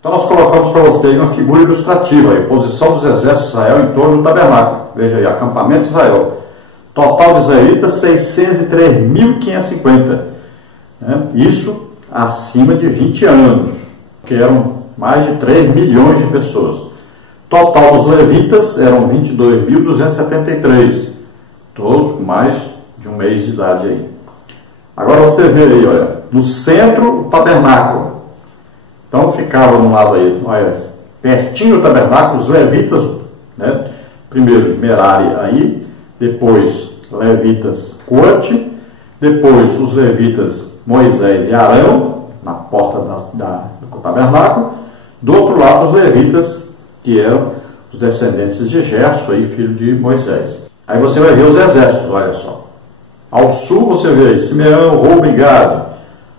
Então nós colocamos para você aí uma figura ilustrativa, a posição dos exércitos de Israel em torno do tabernáculo. Veja aí, acampamento de Israel. Total de israelitas, 603.550. Isso acima de 20 anos, que eram mais de 3 milhões de pessoas. Total dos levitas eram 22.273. Todos com mais de um mês de idade aí. Agora você vê aí, olha, no centro o tabernáculo. Então ficava no lado aí, olha, pertinho do tabernáculo, os levitas, né? Primeiro Merari aí, depois levitas Coate, depois os levitas Moisés e Arão, na porta do tabernáculo. Do outro lado os levitas, que eram os descendentes de Gerson, aí, filho de Moisés. Aí você vai ver os exércitos, olha só. Ao sul você vê Simeão, Rúben, Gad.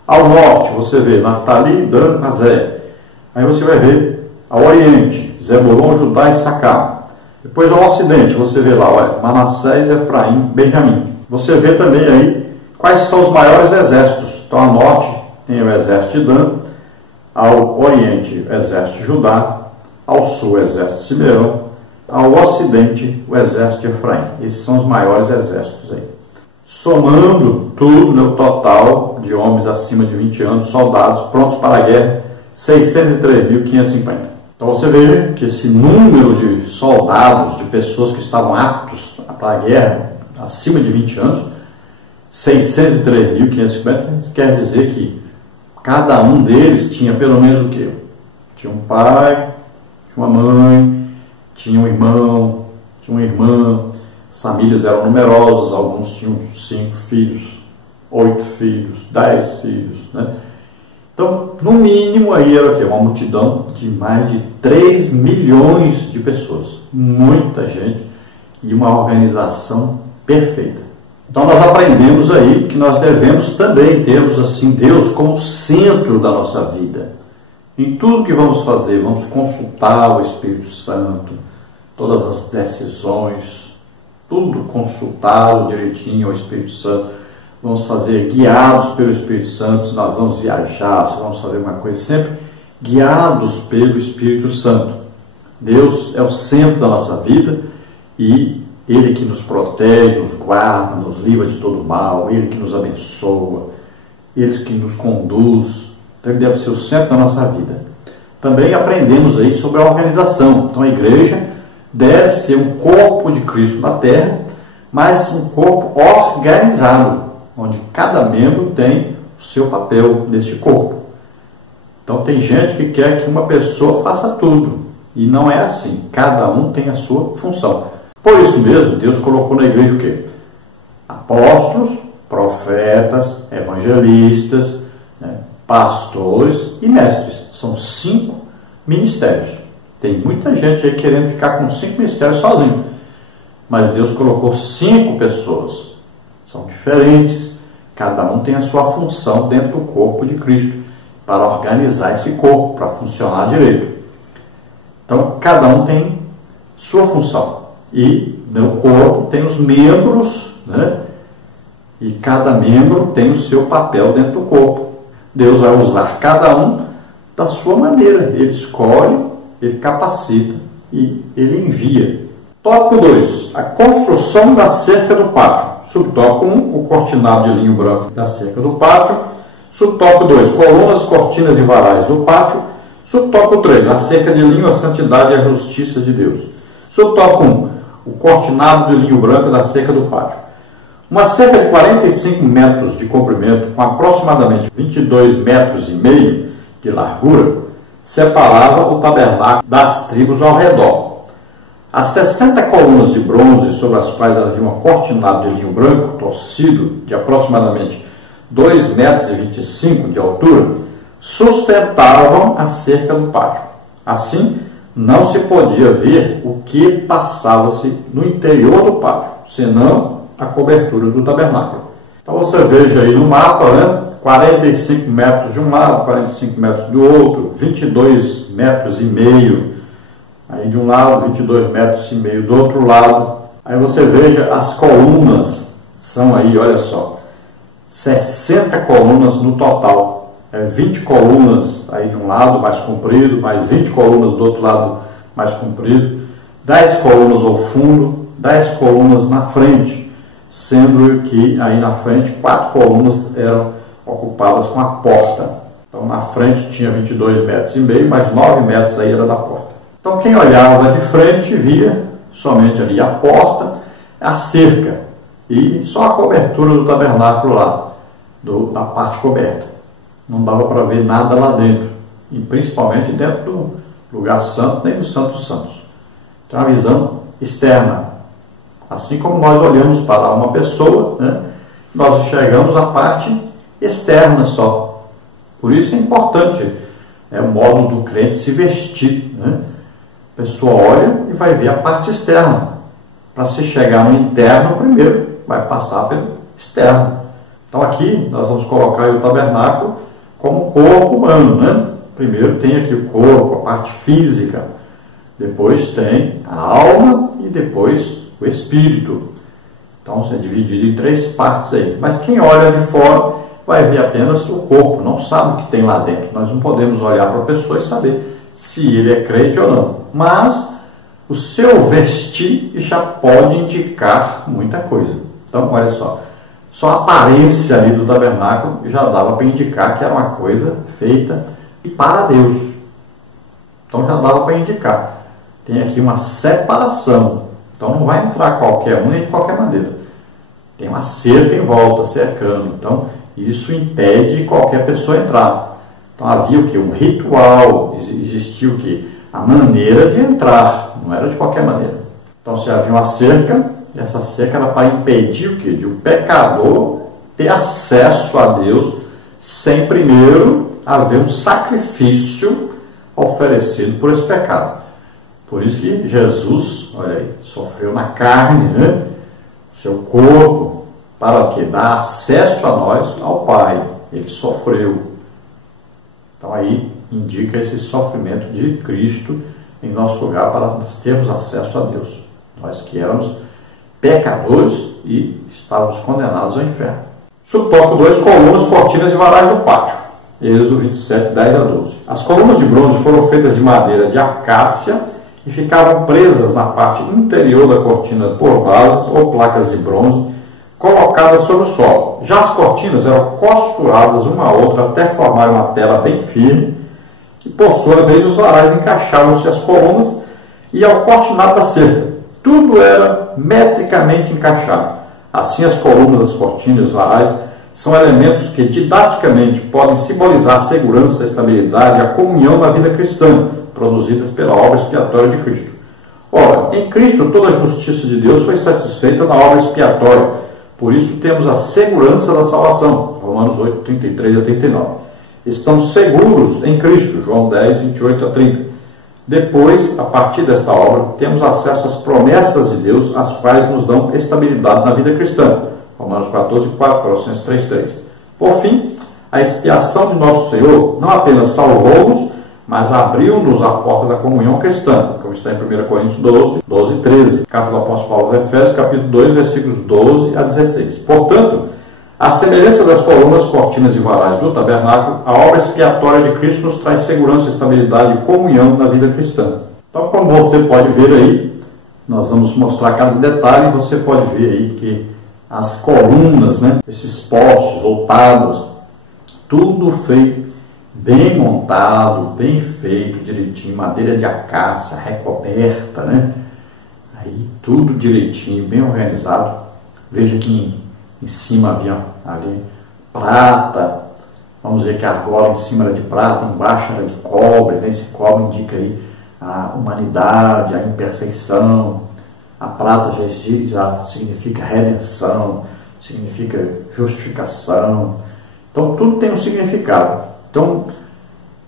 Ao norte você vê Naftali, Dan, Nazé. Aí você vai ver ao oriente, Zebulon, Judá e Sacá. Depois ao ocidente você vê lá, olha, Manassés, Efraim, Benjamim. Você vê também aí quais são os maiores exércitos. Então ao norte tem o exército de Dan, ao oriente o exército de Judá, ao sul o exército de Simeão, ao ocidente o exército de Efraim. Esses são os maiores exércitos aí. Somando tudo, no total de homens acima de 20 anos, soldados prontos para a guerra, 603.550. Então você veja que esse número de soldados, de pessoas que estavam aptos para a guerra, acima de 20 anos, 603.550, quer dizer que cada um deles tinha pelo menos o quê? Tinha um pai, tinha uma mãe, tinha um irmão, tinha uma irmã. As famílias eram numerosas, alguns tinham 5 filhos, 8 filhos, 10 filhos, né? Então, no mínimo, aí era o quê? Uma multidão de mais de 3 milhões de pessoas. Muita gente e uma organização perfeita. Então, nós aprendemos aí que nós devemos também termos, assim, Deus como centro da nossa vida. Em tudo que vamos fazer, vamos consultar o Espírito Santo, todas as decisões, tudo consultá-lo direitinho ao Espírito Santo. Vamos fazer guiados pelo Espírito Santo. Se nós vamos viajar, se vamos fazer uma coisa, sempre guiados pelo Espírito Santo. Deus é o centro da nossa vida e Ele que nos protege, nos guarda, nos livra de todo mal, Ele que nos abençoa, Ele que nos conduz. Então Ele deve ser o centro da nossa vida. Também aprendemos aí sobre a organização. Então a igreja deve ser um corpo de Cristo na terra, mas um corpo organizado, onde cada membro tem o seu papel neste corpo. Então tem gente que quer que uma pessoa faça tudo, e não é assim. Cada um tem a sua função. Por isso mesmo, Deus colocou na igreja o quê? Apóstolos, profetas, evangelistas, né, pastores e mestres. São 5 ministérios. Tem muita gente aí querendo ficar com 5 ministérios sozinho. Mas Deus colocou 5 pessoas. São diferentes. Cada um tem a sua função dentro do corpo de Cristo, para organizar esse corpo, para funcionar direito. Então, cada um tem sua função. E no corpo tem os membros, né? E cada membro tem o seu papel dentro do corpo. Deus vai usar cada um da sua maneira. Ele escolhe, Ele capacita e Ele envia. Tópico 2. A construção da cerca do pátio. Subtópico 1. O cortinado de linho branco da cerca do pátio. Subtópico 2. Colunas, cortinas e varais do pátio. Subtópico 3. A cerca de linho, a santidade e a justiça de Deus. Subtópico 1. O cortinado de linho branco da cerca do pátio. Uma cerca de 45 metros de comprimento, com aproximadamente 22 metros e meio de largura, separava o tabernáculo das tribos ao redor. As 60 colunas de bronze sobre as quais havia um cortinado de linho branco torcido de aproximadamente 2,25 metros de altura sustentavam a cerca do pátio. Assim, não se podia ver o que passava-se no interior do pátio, senão a cobertura do tabernáculo. Então você veja aí no mapa, né? 45 metros de um lado, 45 metros do outro, 22 metros e meio aí de um lado, 22 metros e meio do outro lado. Aí você veja as colunas, são aí, olha só, 60 colunas no total. 20 colunas aí de um lado mais comprido, mais 20 colunas do outro lado mais comprido, 10 colunas ao fundo, 10 colunas na frente, sendo que aí na frente 4 colunas eram ocupadas com a porta. Então na frente tinha 22,5 metros, mais 9 metros aí era da porta. Então quem olhava de frente via somente ali a porta, a cerca e só a cobertura do tabernáculo lá, da parte coberta. Não dava para ver nada lá dentro, e principalmente dentro do lugar santo, nem do Santo dos Santos. Então a visão externa. Assim como nós olhamos para uma pessoa, né, nós enxergamos a parte externa só. Por isso é importante o modo do crente se vestir. Né? A pessoa olha e vai ver a parte externa. Para se chegar no interno, primeiro vai passar pelo externo. Então aqui nós vamos colocar aí o tabernáculo como corpo humano. Né? Primeiro tem aqui o corpo, a parte física. Depois tem a alma e depois o espírito. Então é dividido em 3 partes aí. Mas quem olha de fora vai ver apenas o corpo, não sabe o que tem lá dentro. Nós não podemos olhar para a pessoa e saber se ele é crente ou não. Mas o seu vestir já pode indicar muita coisa. Então, olha só a aparência ali do tabernáculo já dava para indicar que era uma coisa feita para Deus. Então já dava para indicar. Tem aqui uma separação. Então não vai entrar qualquer um nem de qualquer maneira. Tem uma cerca em volta, cercando. Então isso impede qualquer pessoa entrar. Então havia o que? Um ritual. Existia o que? A maneira de entrar. Não era de qualquer maneira. Então se havia uma cerca, essa cerca era para impedir o que? De o pecador ter acesso a Deus sem primeiro haver um sacrifício oferecido por esse pecado. Por isso que Jesus, olha aí, sofreu na carne, né? Seu corpo, para o quê? Dar acesso a nós ao Pai. Ele sofreu. Então aí indica esse sofrimento de Cristo em nosso lugar para nós termos acesso a Deus. Nós que éramos pecadores e estávamos condenados ao inferno. Subtópico 2, colunas, cortinas e varais do pátio. Êxodo 27, 10 a 12. As colunas de bronze foram feitas de madeira de acácia e ficavam presas na parte interior da cortina por bases ou placas de bronze colocadas sobre o solo. Já as cortinas eram costuradas uma a outra até formar uma tela bem firme e, por sua vez, os varais encaixavam-se às colunas e ao cortinado da cerca. Tudo era metricamente encaixado. Assim, as colunas, as cortinas, os varais são elementos que didaticamente podem simbolizar a segurança, a estabilidade e a comunhão na vida cristã, produzidas pela obra expiatória de Cristo. Ora, em Cristo toda a justiça de Deus foi satisfeita na obra expiatória. Por isso temos a segurança da salvação. Romanos 8, 33 a 39. Estamos seguros em Cristo. João 10, 28 a 30. Depois, a partir desta obra, temos acesso às promessas de Deus, as quais nos dão estabilidade na vida cristã. Romanos 14, 4, Colossenses 3, 3. Por fim, a expiação de nosso Senhor não apenas salvou-nos, mas abriu-nos a porta da comunhão cristã, como está em 1 Coríntios 12, 12 e 13. Carta do apóstolo Paulo aos Efésios, capítulo 2, versículos 12 a 16. Portanto, à semelhança das colunas, cortinas e varais do tabernáculo, a obra expiatória de Cristo nos traz segurança, estabilidade e comunhão na vida cristã. Então, como você pode ver aí, nós vamos mostrar cada detalhe, você pode ver aí que as colunas, né, esses postes ou tábuas, tudo feito bem montado, bem feito, direitinho, madeira de acácia, recoberta, né? Aí tudo direitinho, bem organizado. Veja que em cima havia ali prata, vamos ver que a argola em cima era de prata, embaixo era de cobre, né? Esse cobre indica aí a humanidade, a imperfeição. A prata já significa redenção, significa justificação. Então tudo tem um significado. Então,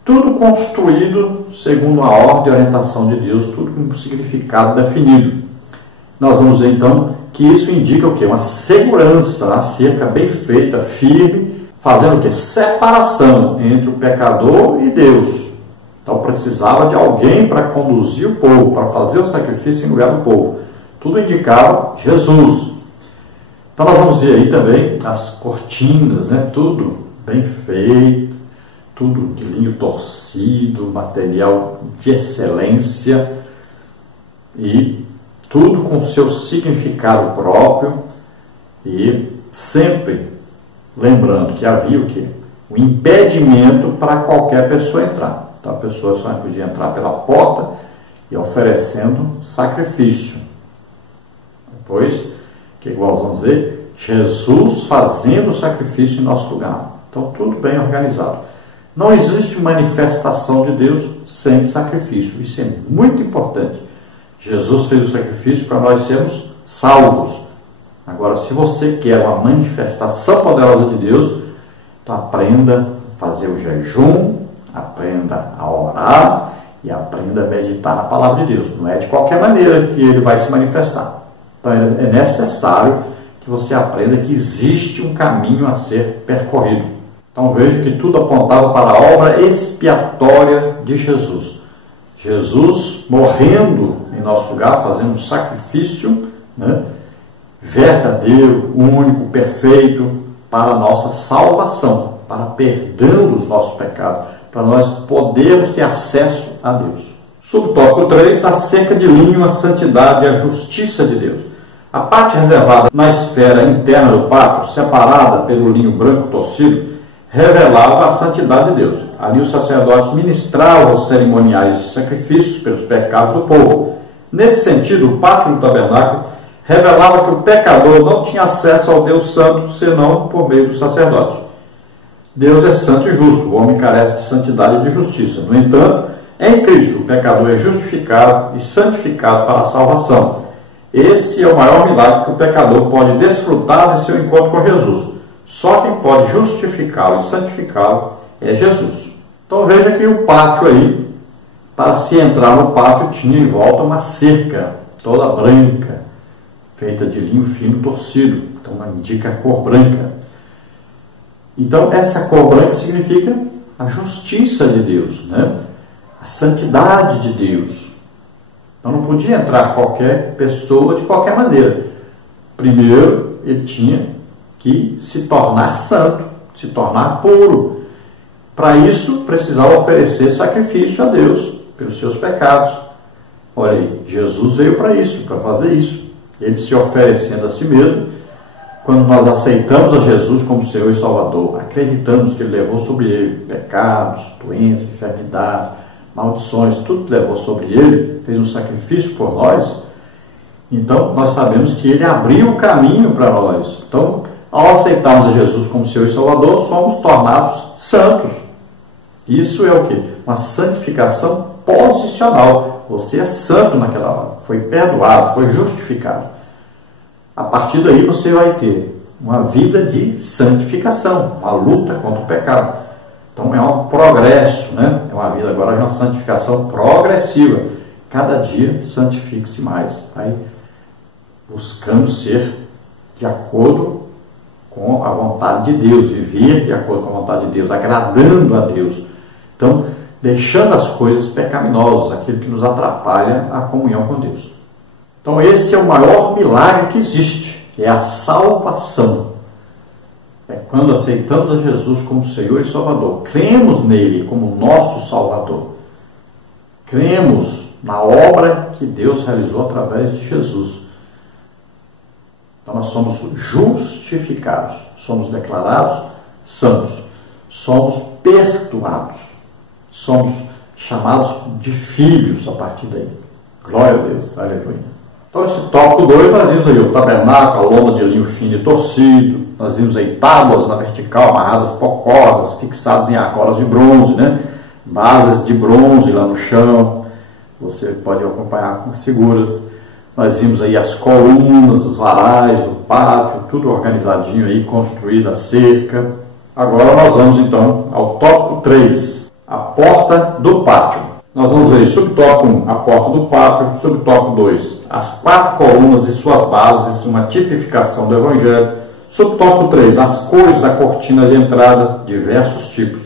tudo construído segundo a ordem e orientação de Deus, tudo com um significado definido. Nós vamos ver então que isso indica o quê? Uma segurança, uma cerca bem feita, firme, fazendo o quê? Separação entre o pecador e Deus. Então precisava de alguém para conduzir o povo, para fazer o sacrifício em lugar do povo. Tudo indicava Jesus. Então nós vamos ver aí também as cortinas, né? Tudo bem feito, tudo de linho torcido, material de excelência e tudo com seu significado próprio, e sempre lembrando que havia o quê? O impedimento para qualquer pessoa entrar. Então a pessoa só podia entrar pela porta e oferecendo sacrifício. Depois, o que nós vamos ver? Jesus fazendo o sacrifício em nosso lugar. Então tudo bem organizado. Não existe manifestação de Deus sem sacrifício. Isso é muito importante. Jesus fez o sacrifício para nós sermos salvos. Agora, se você quer uma manifestação poderosa de Deus, então aprenda a fazer o jejum, aprenda a orar e aprenda a meditar na palavra de Deus. Não é de qualquer maneira que ele vai se manifestar. Então, é necessário que você aprenda que existe um caminho a ser percorrido. Então, veja que tudo apontava para a obra expiatória de Jesus. Jesus morrendo em nosso lugar, fazendo um sacrifício, né, verdadeiro, único, perfeito, para a nossa salvação, para perdão dos nossos pecados, para nós podermos ter acesso a Deus. Subtópico 3, a cerca de linho, a santidade e a justiça de Deus. A parte reservada na esfera interna do pátio, separada pelo linho branco torcido, revelava a santidade de Deus. Ali os sacerdotes ministravam os cerimoniais de sacrifícios pelos pecados do povo. Nesse sentido, o pátio do tabernáculo revelava que o pecador não tinha acesso ao Deus Santo, senão por meio do sacerdote. Deus é santo e justo, o homem carece de santidade e de justiça. No entanto, em Cristo, o pecador é justificado e santificado para a salvação. Esse é o maior milagre que o pecador pode desfrutar de seu encontro com Jesus. Só quem pode justificá-lo e santificá-lo é Jesus. Então veja que o pátio aí, para se entrar no pátio, tinha em volta uma cerca toda branca, feita de linho fino torcido. Então indica a cor branca. Então essa cor branca significa a justiça de Deus, né? A santidade de Deus. Então não podia entrar qualquer pessoa de qualquer maneira. Primeiro, ele tinha que se tornar santo, se tornar puro. Para isso, precisava oferecer sacrifício a Deus pelos seus pecados. Olha aí, Jesus veio para isso, para fazer isso. Ele se oferecendo a si mesmo. Quando nós aceitamos a Jesus como Senhor e Salvador, acreditamos que Ele levou sobre Ele pecados, doenças, enfermidades, maldições, tudo que levou sobre Ele, fez um sacrifício por nós, então nós sabemos que Ele abriu o caminho para nós. Então, ao aceitarmos a Jesus como Senhor e Salvador, somos tornados santos. Isso é o quê? Uma santificação posicional. Você é santo naquela hora, foi perdoado, foi justificado. A partir daí você vai ter uma vida de santificação, uma luta contra o pecado. Então é um progresso, né? É uma vida agora de uma santificação progressiva. Cada dia santifique-se mais. Vai buscando ser de acordo com a vontade de Deus, viver de acordo com a vontade de Deus, agradando a Deus. Então, deixando as coisas pecaminosas, aquilo que nos atrapalha a comunhão com Deus. Então esse é o maior milagre que existe, é a salvação. É quando aceitamos a Jesus como Senhor e Salvador, cremos nele como nosso Salvador, cremos na obra que Deus realizou através de Jesus. Então nós somos justificados, somos declarados santos, somos perdoados, somos chamados de filhos a partir daí. Glória a Deus, aleluia. Então esse tópico 2 nós vimos aí o tabernáculo, a lona de linho fino e torcido, nós vimos aí tábuas na vertical amarradas por cordas, fixadas em argolas de bronze, né? Bases de bronze lá no chão, você pode acompanhar com as figuras. Nós vimos aí as colunas, os varais do pátio, tudo organizadinho aí, construída a cerca. Agora nós vamos então ao tópico 3, a porta do pátio. Nós vamos ver subtópico 1, a porta do pátio, subtópico 2, as 4 colunas e suas bases, uma tipificação do Evangelho. Subtópico 3, as cores da cortina de entrada, diversos tipos.